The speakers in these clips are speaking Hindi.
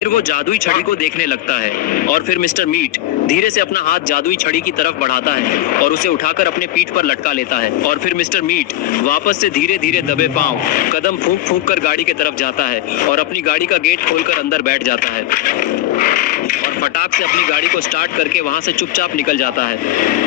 फिर वो जादुई छड़ी को देखने लगता है और फिर मिस्टर मीट धीरे से अपना हाथ जादुई छड़ी की तरफ बढ़ाता है और उसे उठाकर अपने पीठ पर लटका लेता है और फिर मिस्टर मीट वापस से धीरे धीरे दबे पांव कदम फूंक फूंक कर गाड़ी की तरफ जाता है और अपनी गाड़ी का गेट खोलकर अंदर बैठ जाता है और फटाक से अपनी गाड़ी को स्टार्ट करके वहां से चुपचाप निकल जाता है।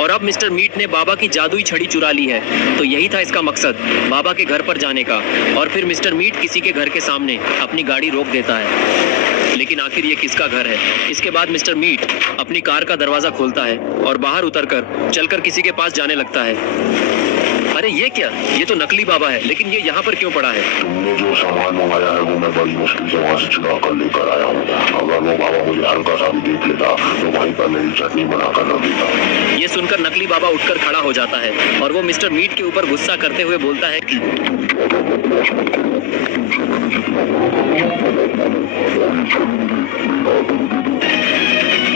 और अब मिस्टर मीट ने बाबा की जादुई छड़ी चुरा ली है, तो यही था इसका मकसद, बाबा के घर पर जाने का। और फिर मिस्टर मीट किसी के घर के सामने अपनी गाड़ी रोक देता है, लेकिन आखिर ये किसका घर है? इसके बाद मिस्टर मीट अपनी कार का दरवाजा खोलता है और बाहर उतरकर चलकर किसी के पास जाने लगता है। अरे ये क्या, ये तो नकली बाबा है, लेकिन ये यहाँ पर क्यों पड़ा है? तुमने जो सामान मंगाया है वो मैं बड़ी मुश्किल से वहाँ से चुरा कर लेकर आया हूँ। अगर वो बाबा मुझे हल्का सा भी देख लेता तो वहीं पर मेरी चटनी बनाकर रख देता। ये सुनकर नकली बाबा उठकर खड़ा हो जाता है और वो मिस्टर मीट के ऊपर गुस्सा करते हुए बोलता है कि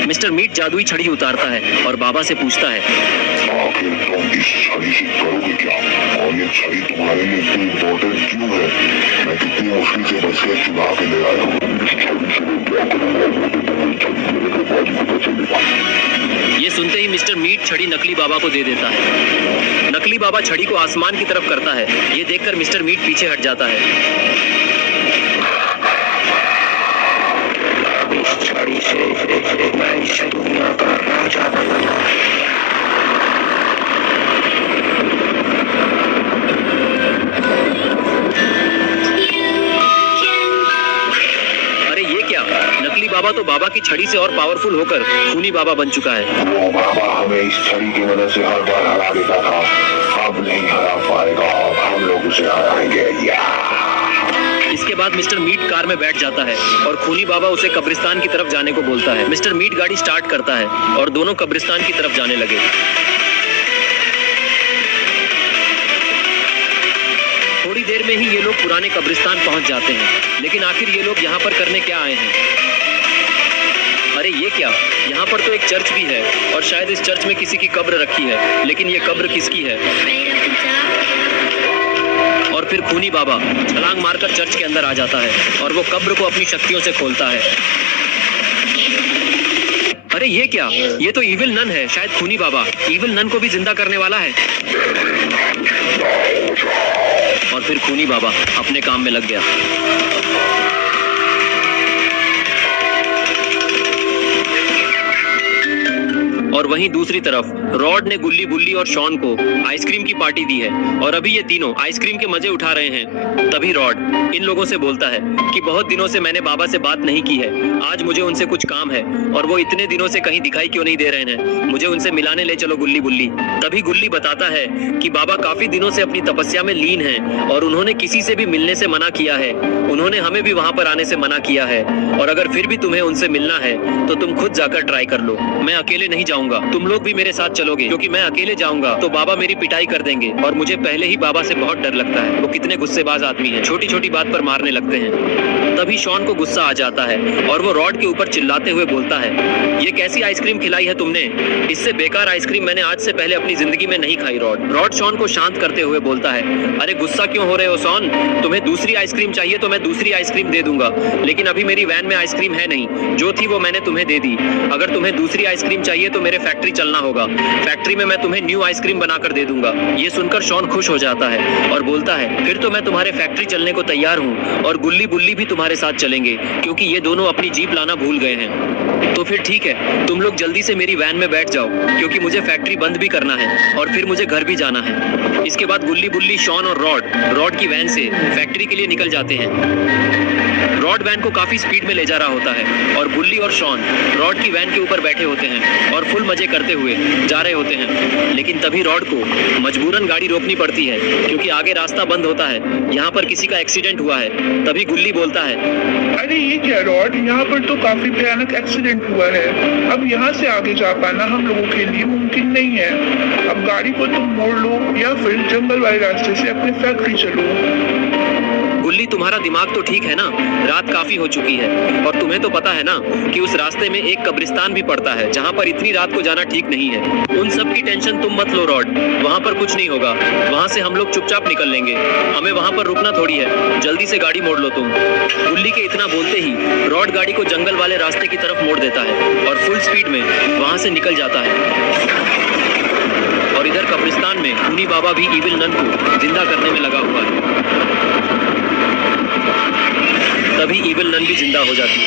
मिस्टर मीट जादुई छड़ी उतारता है और बाबा से पूछता है, आखिर तुम इस छड़ी से करोगे क्या? और ये छड़ी तुम्हारे लिए इतनी इम्पोर्टेंट क्यों है? मैं कितनी मुश्किल से बच के चुरा के ले आया हूँ। ये सुनते ही मिस्टर मीट छड़ी नकली बाबा को दे देता है। नकली बाबा छड़ी को आसमान की तरफ करता है। ये देखकर मिस्टर मीट पीछे हट जाता है। इस छड़ी से मैं इस दुनिया का राजा बनूंगा। नकली बाबा तो बाबा की छड़ी से और पावरफुल होकर खूनी बाबा बन चुका है। वो बाबा हमें इस छड़ी की मदद से हर बार हरा देता था, अब नहीं हरा पाएगा। अब हम लोग उसे हराएंगे। इसके बाद मिस्टर मीट कार में बैठ जाता है और खूनी बाबा उसे कब्रिस्तान की तरफ जाने को बोलता है। मिस्टर मीट गाड़ी स्टार्ट करता है और दोनों कब्रिस्तान की तरफ जाने लगे। थोड़ी देर में ही ये लोग पुराने कब्रिस्तान पहुंच जाते हैं, लेकिन आखिर ये लोग यहाँ पर करने क्या आए हैं? अरे ये क्या, यहाँ पर तो एक चर्च भी है और शायद इस चर्च में किसी की कब्र रखी है, लेकिन ये कब्र किसकी है? और फिर खूनी बाबा छलांग मारकर चर्च के अंदर आ जाता है और वो कब्र को अपनी शक्तियों से खोलता है। अरे ये क्या, ये तो इविल नन है। शायद खूनी बाबा इविल नन को भी जिंदा करने वाला है। और फिर खूनी बाबा अपने काम में लग गया। और वहीं दूसरी तरफ रॉड ने गुल्ली बुल्ली और शॉन को आइसक्रीम की पार्टी दी है और अभी ये तीनों आइसक्रीम के मजे उठा रहे हैं। तभी रॉड इन लोगों से बोलता है कि बहुत दिनों से मैंने बाबा से बात नहीं की है, आज मुझे उनसे कुछ काम है और वो इतने दिनों से कहीं दिखाई क्यों नहीं दे रहे हैं, मुझे उनसे मिलाने ले चलो गुल्ली बुल्ली। तभी गुल्ली बताता है कि बाबा काफी दिनों से अपनी तपस्या में लीन हैं और उन्होंने किसी से भी मिलने से मना किया है। उन्होंने हमें भी वहां पर आने से मना किया है और अगर फिर भी तुम्हें उनसे मिलना है तो तुम खुद जाकर ट्राई कर लो। मैं अकेले नहीं जाऊंगा, तुम लोग भी मेरे साथ चलोगे, क्योंकि मैं अकेले जाऊंगा तो बाबा मेरी पिटाई कर देंगे और मुझे पहले ही बाबा से बहुत डर लगता है। वो कितने गुस्सेबाज आदमी हैं, छोटी छोटी बात पर मारने लगते हैं। तभी शॉन को गुस्सा आ जाता है और वो रॉड के ऊपर चिल्लाते हुए बोलता है, ये कैसी आइसक्रीम खिलाई है तुमने? इससे बेकार आइसक्रीम मैंने आज से पहले अपनी जिंदगी में नहीं खाई। रॉड शॉन को शांत करते हुए बोलता है, अरे गुस्सा क्यों हो रहे हो शॉन? तुम्हें दूसरी आइसक्रीम चाहिए तो मैं दूसरी आइसक्रीम दे दूंगा, लेकिन अभी मेरी वैन में आइसक्रीम है नहीं, जो थी वो मैंने तुम्हें दे दी। अगर तुम्हें दूसरी आइसक्रीम चाहिए तो मेरे फैक्ट्री चलना होगा, फैक्ट्री में मैं तुम्हें न्यू आइसक्रीम बनाकर दे दूंगा। ये सुनकर शॉन खुश हो जाता है और बोलता है, फिर तो मैं तुम्हारे फैक्ट्री चलने को तैयार हूँ और गुल्ली बुल्ली भी तुम्हारे साथ चलेंगे, क्योंकि ये दोनों अपनी जीप लाना भूल गए हैं। तो फिर ठीक है, तुम लोग जल्दी से मेरी वैन में बैठ जाओ, क्योंकि मुझे फैक्ट्री बंद भी करना है और फिर मुझे घर भी जाना है। इसके बाद गुल्ली बुल्ली, शॉन और रॉड की वैन से फैक्ट्री के लिए निकल जाते हैं। रॉड वैन को काफी स्पीड में ले जा रहा होता है और बुल्ली और शॉन रॉड की वैन के ऊपर बैठे होते हैं और फुल मजे करते हुए जा रहे होते हैं। लेकिन तभी रॉड को मजबूरन गाड़ी रोकनी पड़ती है, क्योंकि आगे रास्ता बंद होता है। यहाँ पर किसी का एक्सीडेंट हुआ है। तभी गुल्ली बोलता है, अरे ये क्या रॉड, यहाँ पर तो काफी भयानक एक्सीडेंट हुआ है। अब यहाँ से आगे जा पाना हम लोगों के लिए मुमकिन नहीं है। अब गाड़ी को तुम मोड़ लो या फिर जंगल वाले रास्ते से अपने फैक्ट्री चलो। गुल्ली, तुम्हारा दिमाग तो ठीक है ना? रात काफी हो चुकी है और तुम्हें तो पता है ना कि उस रास्ते में एक कब्रिस्तान भी पड़ता है जहाँ पर इतनी रात को जाना ठीक नहीं है। उन सब की टेंशन तुम मत लो रॉड, वहाँ पर कुछ नहीं होगा। वहाँ से हम लोग चुपचाप निकल लेंगे, हमें वहाँ पर रुकना थोड़ी है। जल्दी से गाड़ी मोड़ लो तुम। गुल्ली के इतना बोलते ही रॉड गाड़ी को जंगल वाले रास्ते की तरफ मोड़ देता है और फुल स्पीड में वहाँ से निकल जाता है। और इधर कब्रिस्तान में खूनी बाबा भी इविल नन को जिंदा करने में लगा हुआ है। तभी इविल नन भी जिंदा हो जाती है।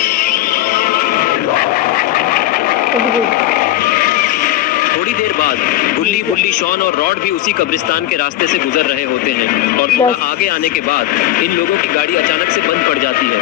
थोड़ी देर बाद गुल्ली, बुल्ली, शॉन और रॉड भी उसी कब्रिस्तान के रास्ते से गुजर रहे होते हैं और थोड़ा आगे आने के बाद इन लोगों की गाड़ी अचानक से बंद पड़ जाती है।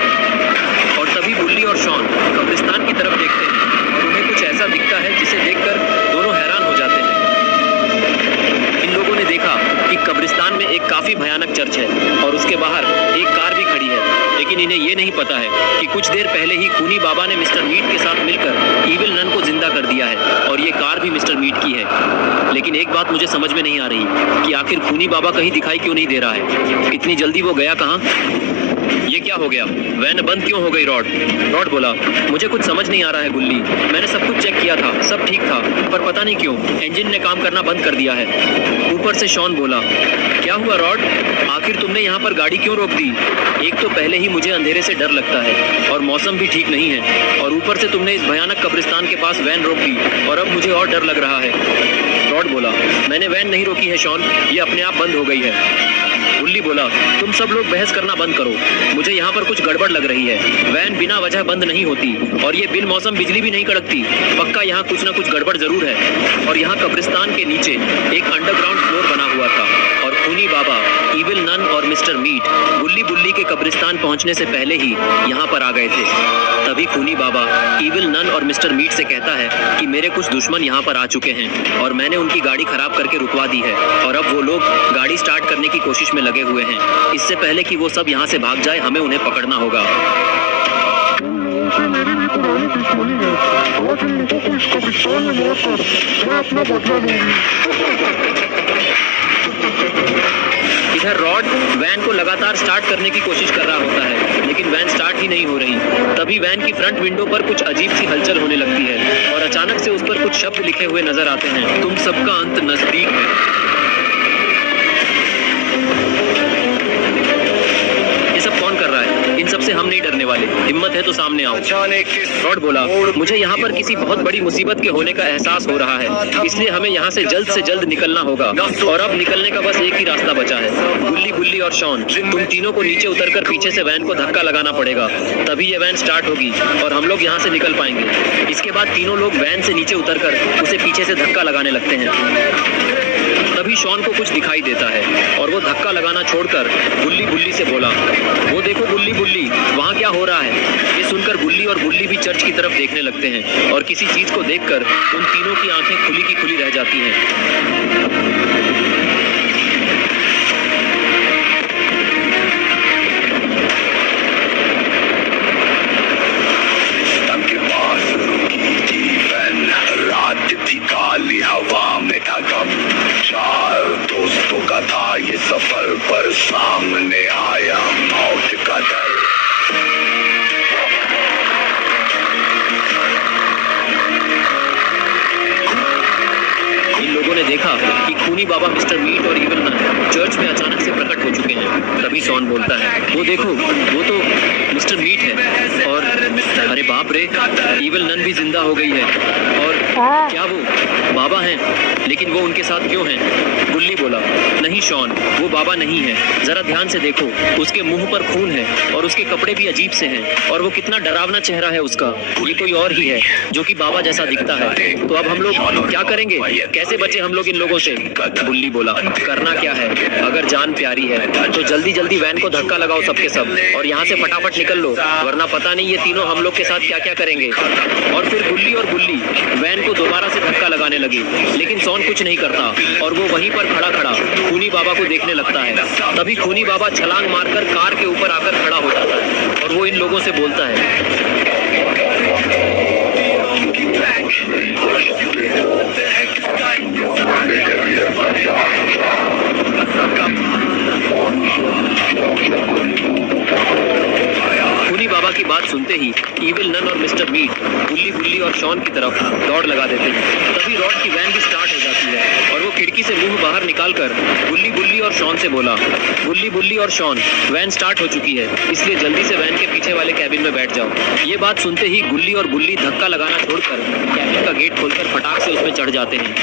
और तभी बुल्ली और शॉन कब्रिस्तान की तरफ देखते हैं और उन्हें कुछ ऐसा दिखता है जिसे देखकर दोनों हैरान हो जाते हैं। इन लोगों ने देखा कि कब्रिस्तान में एक काफी भयानक चर्च है और उसके बाहर एक कार भी खड़ी है, लेकिन इन्हें ये नहीं पता है कि कुछ देर पहले ही खूनी बाबा ने मिस्टर मीट के साथ मिलकर इविल नन को जिंदा कर दिया है और ये कार भी मिस्टर मीट की है। लेकिन एक बात मुझे समझ में नहीं आ रही कि आखिर खूनी बाबा कहीं दिखाई क्यों नहीं दे रहा है? इतनी जल्दी वो गया कहाँ? ये क्या हो गया? वैन बंद क्यों हो गई? रॉड बोला, मुझे कुछ समझ नहीं आ रहा है गुल्ली। मैंने सब कुछ चेक किया था, सब ठीक था, पर पता नहीं क्यों इंजन ने काम करना बंद कर दिया है। ऊपर से शॉन बोला, क्या हुआ रॉड? आखिर तुमने यहाँ पर गाड़ी क्यों रोक दी? एक तो पहले ही मुझे अंधेरे से डर लगता है और मौसम भी ठीक नहीं है, और ऊपर से तुमने इस भयानक कब्रिस्तान के पास वैन रोक दी और अब मुझे और डर लग रहा है। रॉड बोला, मैंने वैन नहीं रोकी है शॉन, ये अपने आप बंद हो गई है। गुल्ली बोला, तुम सब लोग बहस करना बंद करो, मुझे यहाँ पर कुछ गड़बड़ लग रही है। वैन बिना वजह बंद नहीं होती और ये बिन मौसम बिजली भी नहीं कड़कती। पक्का यहाँ कुछ ना कुछ गड़बड़ जरूर है। और यहाँ कब्रिस्तान के नीचे एक अंडरग्राउंड फ्लोर बना हुआ था और खूनी बाबा, इविल नन और मिस्टर मीट गुल्ली बुल्ली के कब्रिस्तान पहुंचने से पहले ही यहाँ पर आ गए थे। तभी खूनी बाबा इविल नन और मिस्टर मीट से कहता है कि मेरे कुछ दुश्मन यहाँ पर आ चुके हैं और मैंने उनकी गाड़ी खराब करके रुकवा दी है और अब वो लोग गाड़ी स्टार्ट करने की कोशिश में लगे हुए हैं। इससे पहले कि वो सब यहाँ से भाग जाए, हमें उन्हें पकड़ना होगा। मेरी भी पुरानी दुश्मनी है, आज इन लोगों को इस कब्रिस्तान में मारकर मैं अपना बदला लूंगी। इधर रॉड वैन को लगातार स्टार्ट करने की कोशिश कर रहा होता है, लेकिन वैन स्टार्ट ही नहीं हो रही। तभी वैन की फ्रंट विंडो पर कुछ अजीब सी हलचल होने लगती है और अचानक से उस पर कुछ शब्द लिखे हुए नजर आते हैं, तुम सबका अंत नजदीक है। ये सब कौन कर रहा है? इन सब से हम नहीं डरने वाले, हिम्मत है तो सामने आओ। रॉड बोला, मुझे यहाँ पर किसी बहुत बड़ी मुसीबत के होने का एहसास हो रहा है, इसलिए हमें यहाँ से जल्द निकलना होगा और अब निकलने का बस एक ही रास्ता बचा है। गुल्ली, बुल्ली और शॉन, तुम तीनों को नीचे उतरकर पीछे से वैन को धक्का लगाना पड़ेगा, तभी ये वैन स्टार्ट होगी और हम लोग यहाँ से निकल पाएंगे। इसके बाद तीनों लोग वैन से नीचे उतरकर उसे पीछे से धक्का लगाने लगते हैं। तभी शॉन को कुछ दिखाई देता है और वो धक्का लगाना छोड़कर गुल्ली बुल्ली से बोला, वो देखो गुल्ली बुल्ली, वहाँ क्या हो रहा है? ये सुनकर गुल्ली और बुल्ली भी चर्च की तरफ देखने लगते हैं और किसी चीज को देखकर उन तीनों की आंखें खुली की खुली रह जाती हैं। काली हवा में था गम, चार दोस्तों का था ये सफर, पर सामने आया मौत का डर। इन लोगों ने देखा कि खूनी बाबा, मिस्टर मीट और इविल नन चर्च में अचानक से प्रकट हो चुके हैं। तभी शॉन बोलता है, वो देखो, वो तो मिस्टर मीट है और अरे बाप रे, इविल नन भी जिंदा हो गई है। और क्या वो बाबा हैं? लेकिन वो उनके साथ क्यों हैं? गुल्ली बोला, नहीं शॉन, वो बाबा नहीं है, जरा ध्यान से देखो, उसके मुंह पर खून है और उसके कपड़े भी अजीब से हैं और वो कितना डरावना चेहरा है उसका। ये कोई और ही है जो कि बाबा जैसा दिखता है। तो अब हम लोग क्या करेंगे? कैसे बचे हम लोग इन लोगों से? गुल्ली बोला, करना क्या है, अगर जान प्यारी है तो जल्दी जल्दी वैन को धक्का लगाओ सबके सब और यहाँ से फटाफट निकल लो, वरना पता नहीं ये तीनों हम लोग के साथ क्या क्या करेंगे। और फिर गुल्ली और बुल्ली वैन को दोबारा से धक्का लगाने लगी, लेकिन शॉन कुछ नहीं करता और वो वहीं पर खड़ा खूनी बाबा को देखने लगता है। तभी खूनी बाबा छलांग मारकर कार के ऊपर आकर खड़ा हो जाता है और वो इन लोगों से बोलता है, खूनी बाबा की बात सुनते ही इविल नन और मिस्टर मीट गुल्ली बुल्ली और शॉन की तरफ दौड़ लगा देते हैं। तभी रॉड की वैन भी स्टार्ट हो जाती है और वो खिड़की से मुंह बाहर निकालकर गुल्ली बुल्ली और शॉन से बोला, गुल्ली बुल्ली और शॉन, वैन स्टार्ट हो चुकी है, इसलिए जल्दी से वैन के पीछे वाले कैबिन में बैठ जाओ। ये बात सुनते ही गुल्ली और बुल्ली धक्का लगाना छोड़कर कैबिन का गेट खोलकर फटाक से उसमें चढ़ जाते हैं।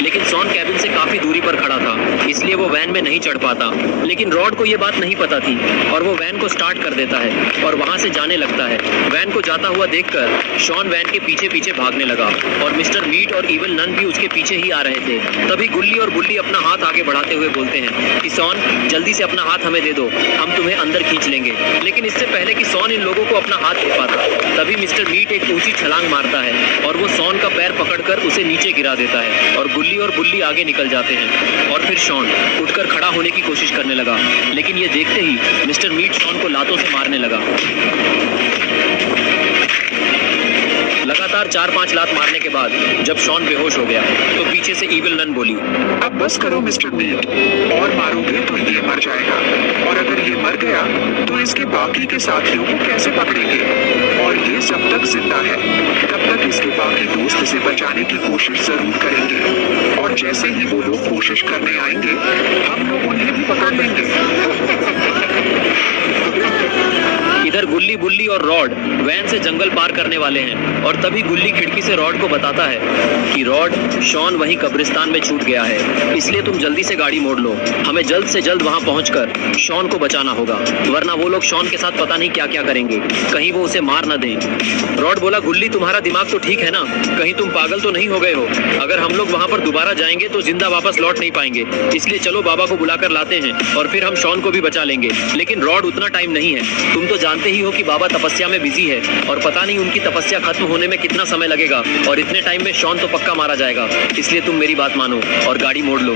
लेकिन शॉन कैबिन से काफी दूरी पर खड़ा था, इसलिए वो वैन में नहीं चढ़ पाता। लेकिन रॉड को ये बात नहीं पता थी और वो वैन को स्टार्ट कर देता है और वहां से जाने लगता है। वैन को जाता हुआ देखकर शॉन वैन के पीछे पीछे भागने लगा और मिस्टर मीट और इविल नन भी उसके पीछे ही आ रहे थे। तभी गुल्ली और बुल्ली अपना हाथ आगे बढ़ाते हुए बोलते हैं कि शॉन, जल्दी से अपना हाथ हमें दे दो, हम तुम्हें अंदर खींच लेंगे। लेकिन इससे पहले कि शॉन इन लोगों को अपना हाथ दे पाता, तभी मिस्टर मीट एक ऊंची छलांग मारता है और वो शॉन का पैर पकड़कर उसे नीचे गिरा देता है और गुल्ली और बुल्ली आगे निकल जाते हैं। और फिर शॉन उठकर खड़ा होने की कोशिश करने लगा, लेकिन ये देखते ही मिस्टर मीट शॉन को लातों से मारने लगा। लगातार 4-5 लात मारने के बाद जब शॉन बेहोश हो गया तो पीछे से इविल नन बोली, अब बस करो मिस्टर मीट, और मारोगे तो ये मर जाएगा, और अगर ये मर गया तो इसके बाकी के साथियों को कैसे पकड़ेंगे, और ये जब तक जिंदा है तब तक इसके बाकी दोस्त इसे बचाने की कोशिश जरूर करेंगे, और जैसे ही वो लोग कोशिश करने आएंगे हम लोग उन्हें भी पकड़ लेंगे। इधर गुल्ली बुल्ली और रॉड वैन से जंगल पार करने वाले हैं और तभी गुल्ली खिड़की से रॉड को बताता है कि रॉड, शॉन वहीं कब्रिस्तान में छूट गया है, इसलिए तुम जल्दी से गाड़ी मोड़ लो, हमें जल्द से जल्द वहां पहुंचकर शॉन को बचाना होगा, वरना वो लोग शॉन के साथ पता नहीं क्या क्या करेंगे, कहीं वो उसे मार न दें। रॉड बोला, गुल्ली तुम्हारा दिमाग तो ठीक है ना, कहीं तुम पागल तो नहीं हो गए हो, अगर हम लोग वहां पर दोबारा जाएंगे तो जिंदा वापस लौट नहीं पाएंगे, इसलिए चलो बाबा को बुलाकर लाते हैं और फिर हम शॉन को भी बचा लेंगे। लेकिन रॉड, उतना टाइम नहीं है, तुम तो जानते ही हो कि बाबा तपस्या में बिजी है और पता नहीं उनकी तपस्या खत्म होने में कितना समय लगेगा, और इतने टाइम में शॉन तो पक्का मारा जाएगा, इसलिए तुम मेरी बात मानो और गाड़ी मोड़ लो।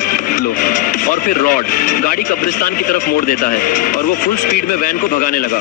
और फिर रॉड गाड़ी कब्रिस्तान की तरफ मोड़ देता है और वो फुल स्पीड में वैन को भगाने लगा।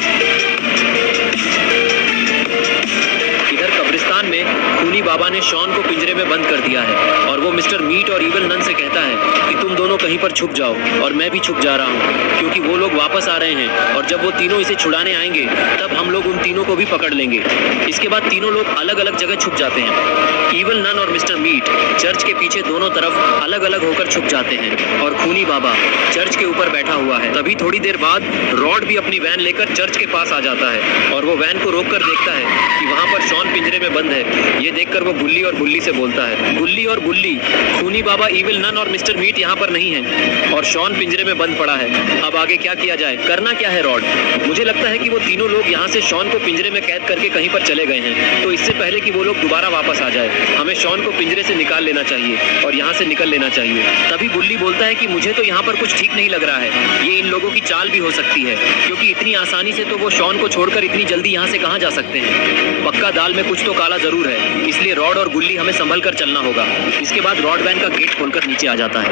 इधर कब्रिस्तान में खूनी बाबा ने शॉन को पिंजरे में बंद कर दिया है और वो मिस्टर मीट और इविल नन से कहता है कि तुम दोनों कहीं पर छुप जाओ और मैं भी छुप जा रहा हूँ, क्योंकि वो लोग वापस आ रहे हैं और जब वो तीनों इसे छुड़ाने आएंगे तब हम लोग उन तीनों को भी पकड़ लेंगे। इसके बाद तीनों लोग अलग अलग जगह छुप जाते हैं। इविल नन और मिस्टर मीट चर्च के पीछे दोनों तरफ अलग अलग होकर छुप जाते हैं और खूनी बाबा चर्च के ऊपर बैठा हुआ है। तभी थोड़ी देर बाद रॉड भी अपनी वैन लेकर चर्च के पास आ जाता है और वो वैन को रोककर देखता है कि वहाँ पर शॉन पिंजरे में बंद है। ये देखकर वो गुल्ली और बुल्ली से बोलता है, गुल्ली और बुल्ली, खूनी बाबा, इविल नन और मिस्टर मीट यहाँ पर नहीं है और शॉन पिंजरे में बंद पड़ा है। अब आगे क्या किया जाए, करना क्या है रॉड? मुझे लगता है कि वो तीनों लोग यहाँ से शॉन को पिंजरे में कैद करके कहीं पर चले गए हैं, तो इससे पहले कि वो लोग दोबारा वापस आ जाए हमें शॉन को पिंजरे से निकाल लेना चाहिए और यहाँ से निकल लेना चाहिए। तभी बुल्ली बोलता है कि मुझे तो यहाँ पर कुछ ठीक नहीं लग रहा है, ये इन लोगों की चाल भी हो सकती है, क्योंकि इतनी आसानी से तो वो शॉन को छोड़कर इतनी जल्दी यहाँ से कहाँ जा सकते हैं। पक्का दाल में कुछ तो काला जरूर है, इसलिए रॉड और गुल्ली हमें संभल कर चलना होगा। इसके बाद रॉड वैन का गेट खोलकर नीचे आ जाता है।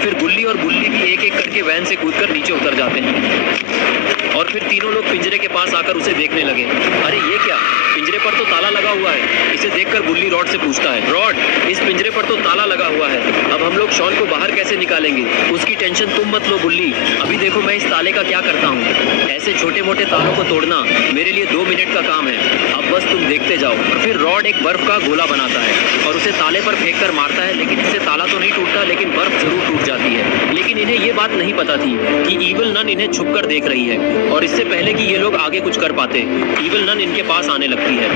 फिर गुल्ली और बुल्ली भी एक एक करके वैन से कूदकर नीचे उतर जाते हैं और फिर तीनों लोग पिंजरे के पास आकर उसे देखने लगे। अरे ये क्या, पिंजरे पर तो ताला लगा हुआ है। इसे देखकर बुल्ली रॉड से पूछता है, रॉड, इस पिंजरे पर तो ताला लगा हुआ है, अब हम लोग शॉन को बाहर कैसे निकालेंगे? उसकी टेंशन तुम मत लो बुल्ली, अभी देखो मैं इस ताले का क्या करता हूँ। ऐसे छोटे मोटे तालों को तोड़ना मेरे लिए 2 मिनट का काम है, अब बस तुम देखते जाओ। और फिर रॉड एक बर्फ का गोला बनाता है और उसे ताले पर फेंक कर मारता है, लेकिन इससे ताला तो नहीं टूटता, लेकिन बर्फ जरूर टूट जाती है। लेकिन इन्हें ये बात नहीं पता थी कि इविल नन इन्हें छुपकर देख रही है और इससे पहले कि ये लोग आगे कुछ कर पाते, इविल नन इनके पास आने लगती है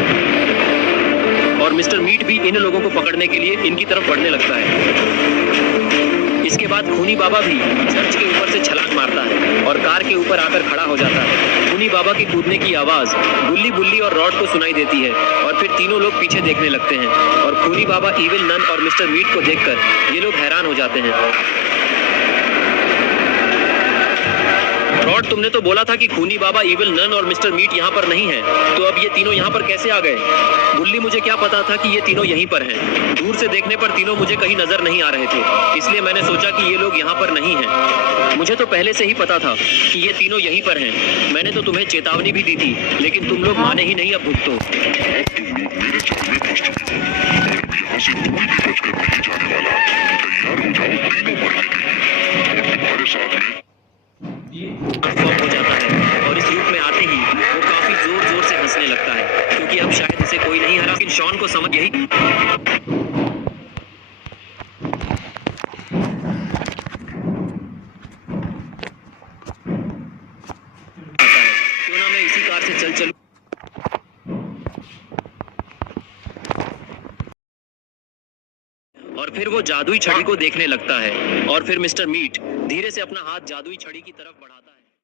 और मिस्टर मीट भी इन लोगों को पकड़ने के लिए इनकी तरफ बढ़ने लगता है। इसके बाद खूनी बाबा भी चर्च के ऊपर से छलांग मारता है और कार के ऊपर आकर खड़ा हो जाता है। खूनी बाबा की कूदने की आवाज गुल्ली बुल्ली और रॉड को सुनाई देती है और फिर तीनों लोग पीछे देखने लगते हैं और खूनी बाबा, इविल नन और मिस्टर मीट को देखकर ये लोग हैरान हो जाते हैं। रॉड, तुमने तो बोला था कि खूनी बाबा, इविल नन और मिस्टर मीट यहाँ पर नहीं है, तो अब ये तीनों यहाँ पर कैसे आ गए? बुल्ली, मुझे क्या पता था कि ये तीनों यहीं पर हैं। दूर से देखने पर तीनों मुझे कहीं नजर नहीं आ रहे थे, इसलिए मैंने सोचा कि ये लोग यहाँ पर नहीं हैं। मुझे तो पहले से ही पता था कि ये तीनों यहीं पर हैं। मैंने तो तुम्हें चेतावनी भी दी थी, लेकिन तुम लोग माने ही नहीं। अब भुगतो। यहाँ से कोई भी बचकर नहीं जाने वाला। तैयार हो जाओ तीनों मरने के लिए, और तुम्हारे साथ में कंफर्म हो जाता है और इस रूप में आते ही वो काफी जोर जोर से हंसने लगता है, क्योंकि अब शायद उसे कोई नहीं हरा। लेकिन शॉन को समझ यही आता है, क्यों ना मैं इसी कार से चल चलूं। और फिर वो जादुई छड़ी को देखने लगता है और फिर मिस्टर मीट धीरे से अपना हाथ जादुई छड़ी की तरफ बढ़ा